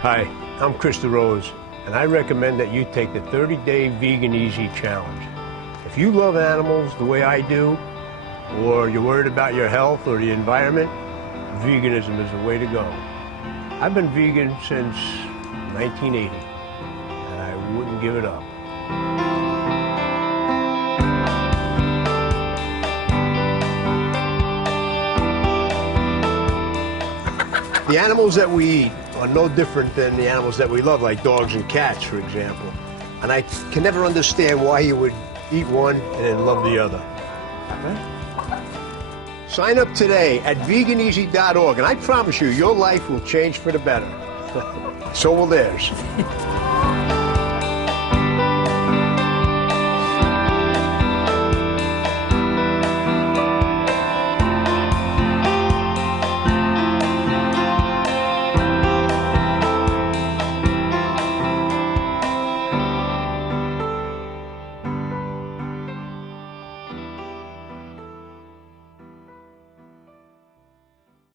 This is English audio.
Hi, I'm Chris DeRose, and I recommend that you take the 30-day Vegan Easy Challenge. If you love animals the way I do, or you're worried about your health or the environment, veganism is the way to go. I've been vegan since 1980, and I wouldn't give it up. The animals that we eat are no different than the animals that we love, like dogs and cats, for example. And I can never understand why you would eat one and then love the other. Sign up today at veganeasy.org, and I promise you, your life will change for the better. So will theirs.